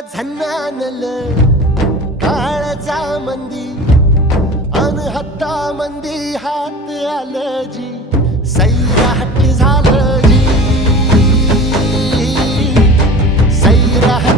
झन्नानल काळजा मंदी अन हत्ता मंदी हात आलं जी सैराट झालं जी सैराट